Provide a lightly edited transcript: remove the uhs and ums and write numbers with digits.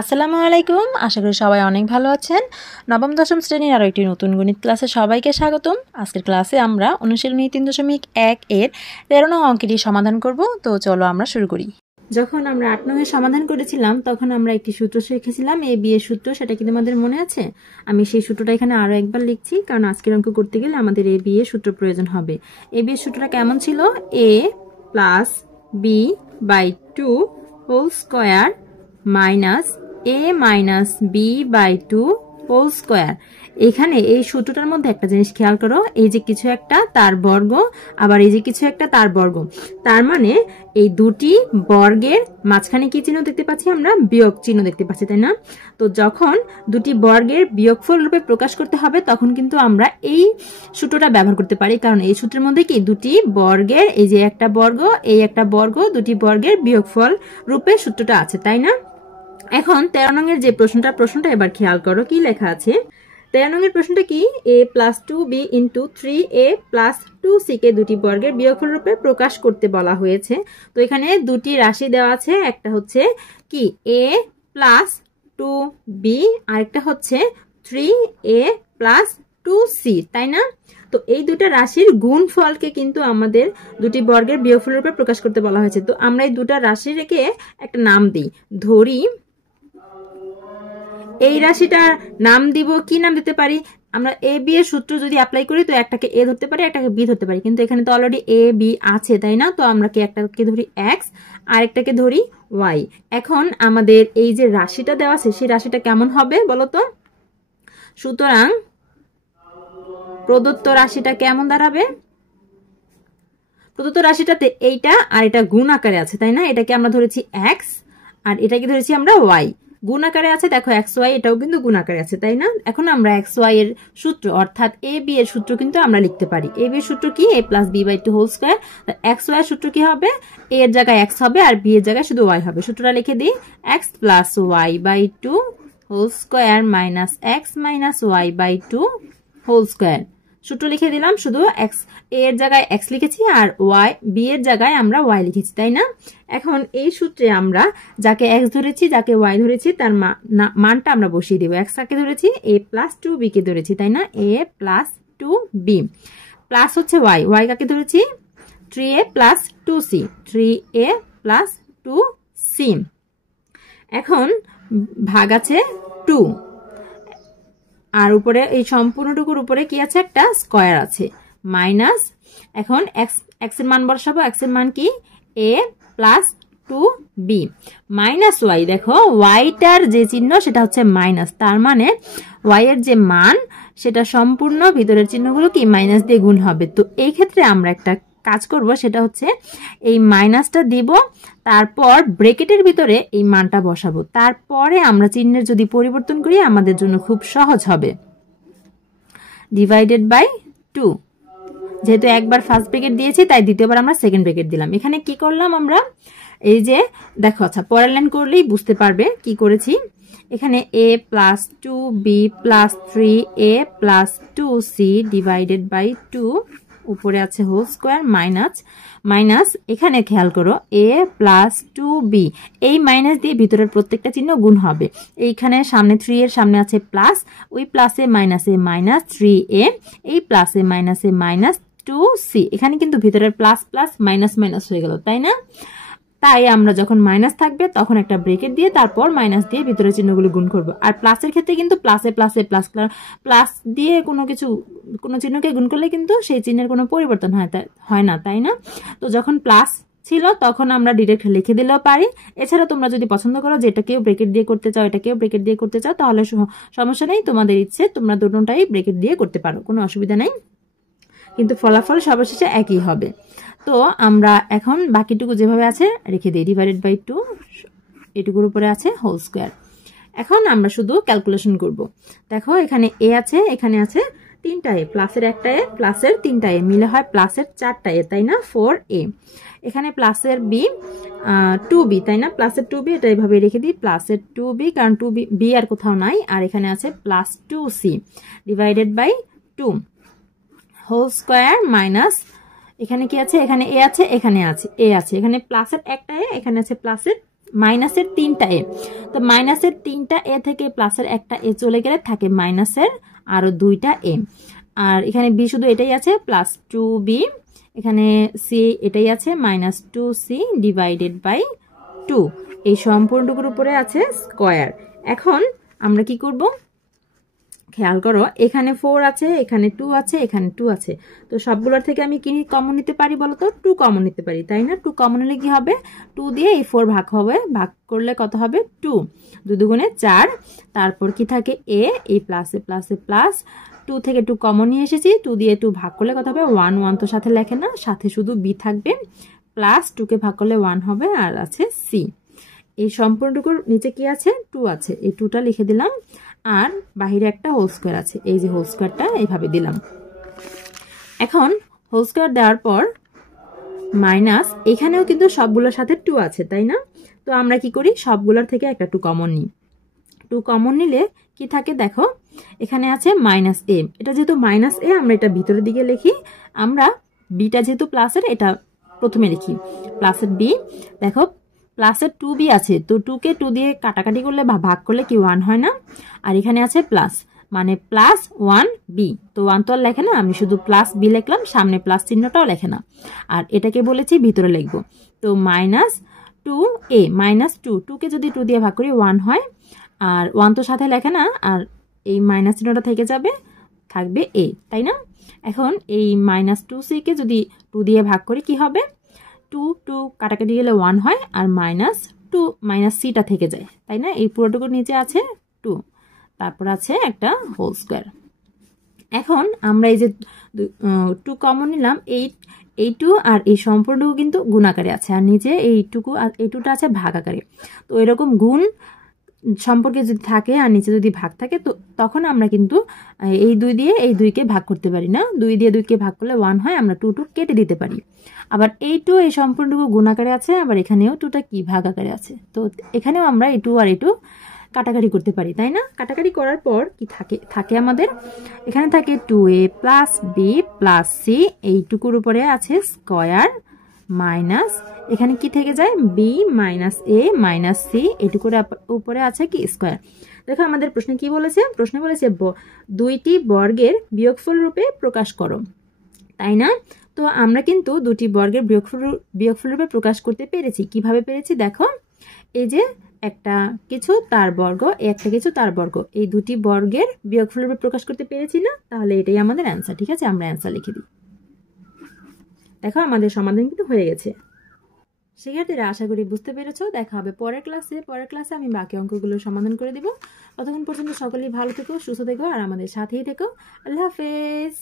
আসসালামু আলাইকুম। আশা করি সবাই অনেক ভালো আছেন। নবম দশম শ্রেণীর আরও একটি নতুন গণিত ক্লাসে সবাইকে স্বাগতম। আজকের ক্লাসে আমরা অনুশীলনী 3.1 এর 13 নং অঙ্কটি সমাধান করব। তো চলো আমরা শুরু করি। যখন আমরা 8 নং এর সমাধান করেছিলাম তখন আমরা একটি সূত্র শিখেছিলাম, এ বি এর সূত্র। সেটা কি তোমাদের মনে আছে? আমি সেই সূত্রটা এখানে আরো একবার লিখছি, কারণ আজকের অঙ্ক করতে গেলে আমাদের এ বি এর সূত্র প্রয়োজন হবে। এ বি এর সূত্রটা কেমন ছিল? a plus B by 2 whole square minus a minus b by 2 whole square. এখানে এই সূত্রটার মধ্যে একটা জিনিস খেয়াল করো, এই যে কিছু একটা তার বর্গ, আবার এই যে কিছু একটা তার বর্গ, তার মানে এই দুটি বর্গের মাঝখানে কি চিহ্ন দেখতে পাচ্ছি? আমরা বিয়োগ চিহ্ন দেখতে পাচ্ছি, তাই না? তো যখন দুটি বর্গের বিয়োগফল রূপে প্রকাশ করতে হবে তখন কিন্তু আমরা এই সূত্রটা ব্যবহার করতে পারি, কারণ এই সূত্রের মধ্যে কি দুটি বর্গের, এই যে একটা বর্গ, এই একটা বর্গ, দুটি বর্গের বিয়োগফল রূপে সূত্রটা আছে, তাই না? এখন 13 নংয়ের যে প্রশ্নটা এবার খেয়াল করো, কি লেখা আছে 13 নংয়ের প্রশ্নটা কি? a plus 2b into 3a plus 2c কে দুটি বর্গের বিয়োগফল রূপে প্রকাশ করতে বলা হয়েছে। তো এখানে দুটি রাশি দেওয়া আছে, একটা হচ্ছে কি a প্লাস 2b, আরেকটা হচ্ছে 3a প্লাস 2c, তাই না? তো এই দুটা রাশির গুণফলকে কিন্তু আমাদের দুটি বর্গের বিয়োগফল রূপে প্রকাশ করতে বলা হয়েছে। তো আমরা এই দুটা রাশিকে একটা নাম দিই, ধরি এই রাশিটার নাম দিব, কি নাম দিতে পারি আমরা? এ বি এর সূত্র যদি অ্যাপ্লাই করি তো একটাকে এ ধরতে পারি, একটাকে বি ধরতে পারি, কিন্তু এখানে তো অলরেডি এ বি আছে, তাই না? তো আমরা কি একটাকে ধরি এক্স আর একটাকে ধরি ওয়াই। এখন আমাদের এই যে রাশিটা দেওয়া আছে সেই রাশিটা কেমন হবে বলো তো? সুতরাং প্রদত্ত রাশিটা কেমন দাঁড়াবে? প্রদত্ত রাশিটাতে এইটা আর এটা গুণ আকারে আছে, তাই না? এটাকে আমরা ধরেছি এক্স আর এটাকে ধরেছি আমরা ওয়াই। গুণ আকারে আছে, দেখো এক্স ওয়াই, এটাও কিন্তু গুণ আকারে আছে, তাই না? এখন আমরা এক্স ওয়াই এর সূত্র অর্থাৎ এ বি এর সূত্র কিন্তু আমরা লিখতে পারি। এ বি এর সূত্র কি? A plus B by 2 whole square. X Y এর সূত্র কি হবে? এ এর জায়গায় এক্স হবে আর বি এর জায়গায় শুধু ওয়াই হবে। সূত্রটা লিখে দিই, x plus y by 2 whole square minus x minus y by 2 whole square. সূত্র লিখে দিলাম, শুধু এক্স এ এর জায়গায় এক্স লিখেছি আর ওয়াই বি এর জায়গায় আমরা ওয়াই লিখেছি, তাই না? এখন এই সূত্রে আমরা যাকে এক্স ধরেছি, যাকে ওয়াই ধরেছি, তার মানটা আমরা বসিয়ে দেবো। এক্স কাকে ধরেছি? এ প্লাস 2b কে ধরেছি, তাই না? এ প্লাস 2b প্লাস হচ্ছে ওয়াই, ওয়াই কাকে ধরেছি? 3a plus 2c, 3a plus 2c। এখন ভাগ আছে 2, আর উপরে এই সম্পূর্ণটুকুর উপরে কি আছে? একটা স্কয়ার আছে, মাইনাস। এখন এক্স এর মান বসাবো, এক্স এর মান কি? a plus 2b minus y. দেখো ওয়াইটার যে চিহ্ন সেটা হচ্ছে মাইনাস, তার মানে ওয়াই এর যে মান সেটা সম্পূর্ণ ভিতরের চিহ্নগুলো কি মাইনাস দিয়ে গুণ হবে। তো এই ক্ষেত্রে আমরা একটা কাজ করব, সেটা হচ্ছে এই মাইনাসটা দিব, তারপর ব্রেকেটের ভিতরে এই মানটা বসাবো, তারপরে আমরা চিহ্নের যদি পরিবর্তন করি আমাদের জন্য খুব সহজ হবে। ডিভাইডেড বাই 2, যেহেতু একবার ফার্স্ট ব্রেকেট দিয়েছি তাই দ্বিতীয়বার আমরা সেকেন্ড ব্রেকেট দিলাম। এখানে কি করলাম আমরা? এই যে দেখো, আচ্ছা পরের লাইন করলেই বুঝতে পারবে কি করেছি। এখানে a plus 2b plus 3a plus 2c divided by 2, উপরে আছে হোল স্কোয়ার মাইনাস মাইনাস। এখানে খেয়াল করো a প্লাস 2b, এই মাইনাস দিয়ে ভিতরের প্রত্যেকটা চিহ্ন গুণ হবে। এইখানে সামনে 3 এর সামনে আছে প্লাস, ওই প্লাসে মাইনাসে মাইনাস 3a, এই প্লাসে মাইনাসে মাইনাস 2c। এখানে কিন্তু ভিতরের প্লাস প্লাস মাইনাস মাইনাস হয়ে গেল, তাই না? তাই আমরা যখন মাইনাস থাকবে তখন একটা ব্রেকেট দিয়ে তারপর মাইনাস দিয়ে ভিতরের চিহ্নগুলো গুণ করব। আর প্লাসের ক্ষেত্রে কিন্তু প্লাসে প্লাসে প্লাস প্লাস দিয়ে কোনো চিহ্নকে গুণ করলে কিন্তু সেই চিহ্নের কোনো পরিবর্তন হয় না, তাই না? তো যখন প্লাস ছিল তখন আমরা ডিরেক্ট লিখে দিলেও পারি। এছাড়া তোমরা যদি পছন্দ করো যে এটাকেও ব্রেকেট দিয়ে করতে চাও, এটাকেও ব্রেকেট দিয়ে করতে চাও, তাহলে সমস্যা নেই, তোমাদের ইচ্ছে, তোমরা দুটোটাই ব্রেকেট দিয়ে করতে পারো, কোনো অসুবিধা নেই, কিন্তু ফলাফল সর্বশেষে একই হবে। তো আমরা এখন বাকিটুকু যেভাবে আছে রেখে দিই, ডিভাইডেড বাই 2, এটুকুর উপরে আছে হোল স্কোয়ার। এখন আমরা শুধু ক্যালকুলেশন করব। দেখো এখানে এ আছে, এখানে আছে 3টা এ, প্লাসের একটা এ, প্লাসের 3টা এ মিলে হয় প্লাসের 4টা এ, তাই না? 4a। এখানে প্লাসের বি 2b, তাই না? প্লাসের 2b, এটা এভাবে রেখে দিই, প্লাসের 2b, কারণ 2b বি আর কোথাও নাই। আর এখানে আছে plus 2c divided by 2 whole square minus, এখানে কি আছে? এখানে এ আছে, এখানে আছে এ আছে, এখানে প্লাসের একটা এ, এখানে আছে প্লাসের মাইনাসের 3টা এ, তো মাইনাসের 3টা এ থেকে প্লাসের একটা এ চলে গেলে থাকে মাইনাসের আরো 2টা এ। আর এখানে বি শুধু এটাই আছে প্লাস 2b, এখানে সি এটাই আছে মাইনাস 2c ডিভাইডেড বাই 2। এই সম্পূর্ণটুকুর উপরে আছে স্কয়ার। এখন আমরা কি করব, খেয়াল করো এখানে 4 আছে, এখানে 2 আছে, এখানে 2 আছে, তো সবগুলোর থেকে আমি কি কমন নিতে পারি বলো তো? 2 কমন নিতে পারি, তাই না? 2 কমন নিলে কি হবে, 2 দিয়ে এই 4 ভাগ হবে, ভাগ করলে কত হবে 2, 2 দুগুণে 4, তারপর কি থাকে a, এই প্লাসে প্লাসে প্লাস, 2 থেকে 2 কমন নিয়ে এসেছি, 2 দিয়ে 2 ভাগ করলে কত হবে 1, 1 তো সাথে লেখে না, সাথে শুধু b থাকবে, প্লাস 2 কে ভাগ করলে 1 হবে, আর আছে c। এই সম্পূর্ণটুকুর নিচে কি আছে 2 আছে, এই 2টা লিখে দিলাম, আর বাহিরে একটা হোল স্কয়ার আছে, এই যে হোল স্কয়ারটা এইভাবে দিলাম। এখন হোল স্কয়ার দেওয়ার পর মাইনাস, এখানেও কিন্তু সবগুলোর সাথে 2 আছে, তাই না? তো আমরা কি করি, সবগুলোর থেকে একটা 2 কমন নিই। 2 কমন নিলে কি থাকে দেখো, এখানে আছে মাইনাস এ, এটা যেহেতু মাইনাস এ আমরা এটা ভিতরের দিকে লিখি, আমরা বিটা যেহেতু প্লাসের এটা প্রথমে লিখি, প্লাসের বি। দেখো প্লাসের 2b আছে, তো 2 কে 2 দিয়ে কাটাকাটি করলে বা ভাগ করলে কি 1 হয় না? আর এখানে আছে প্লাস, মানে প্লাস 1b, তো 1 তো আর লেখে না, আমি শুধু প্লাস বি লিখলাম, সামনে প্লাস চিহ্নটাও লেখে না, আর এটাকে বলেছি ভিতরে লিখবো। তো মাইনাস 2a মাইনাস 2, 2 কে যদি 2 দিয়ে ভাগ করি 1 হয়, আর 1 তো সাথে লেখে না, আর এই মাইনাস চিহ্নটা থেকে যাবে, থাকবে a, তাই না? এখন এই মাইনাস 2c কে যদি 2 দিয়ে ভাগ করি কি হবে, 2 2 কাটাকাটি গেলে 1 হয়, আর মাইনাস 2 মাইনাস সিটা থেকে যায়, তাই না? এই পুরোটুকুর নিচে আছে 2, তারপর আছে একটা হোল স্কয়ার। এখন আমরা এই যে 2 কমন নিলাম, এই 2 আর এই সম্পূর্ণটুকু কিন্তু গুণ আকারে আছে, আর নিচে এইটুকু আর এই 2টা আছে ভাগ আকারে। তো এরকম গুণ সম্পর্কে যদি থাকে আর নিচে যদি ভাগ থাকে, তো তখন আমরা কিন্তু এই 2 দিয়ে এই 2কে ভাগ করতে পারি না, 2 দিয়ে 2কে ভাগ করলে 1 হয়, আমরা 2 কেটে দিতে পারি। আবার এই 2 এই সম্পূর্ণটুকু গুণ আকারে আছে, আবার এখানেও 2টা কি ভাগ আকারে আছে, তো এখানেও আমরা এই 2 আর এই 2 কাটাকাটি করতে পারি, তাই না? কাটাকাটি করার পর কি থাকে আমাদের, এখানে থাকে 2a plus B plus C, এইটুকুর উপরে আছে স্কয়ার, মাইনাস এখানে কি থেকে যায় B minus A minus C, এটুকুর উপরে আছে কি স্কয়ার। দেখো আমাদের প্রশ্নে কি বলেছে, প্রশ্নে বলেছে দুইটি বর্গের বিয়োগফল রূপে প্রকাশ করো, তাই না? তো আমরা কিন্তু দুটি বর্গের বিয়োগফল রূপে প্রকাশ করতে পেরেছি। কিভাবে পেরেছি দেখো, এই যে একটা কিছু তার বর্গ, একটা কিছু তার বর্গ, এই দুটি বর্গের বিয়োগফল রূপে প্রকাশ করতে পেরেছি না? তাহলে এটাই আমাদের অ্যান্সার। ঠিক আছে, আমরা অ্যান্সার লিখে দিই। দেখো আমাদের সমাধান কিন্তু হয়ে গেছে। শিক্ষার্থীরা আশা করি বুঝতে পেরেছো। দেখা হবে পরের ক্লাসে আমি বাকি অঙ্কগুলো সমাধান করে দিব। ততক্ষণ পর্যন্ত সকলেই ভালো থেকো, সুস্থ থেকো, আর আমাদের সাথেই থেকো। আল্লাহ হাফেজ।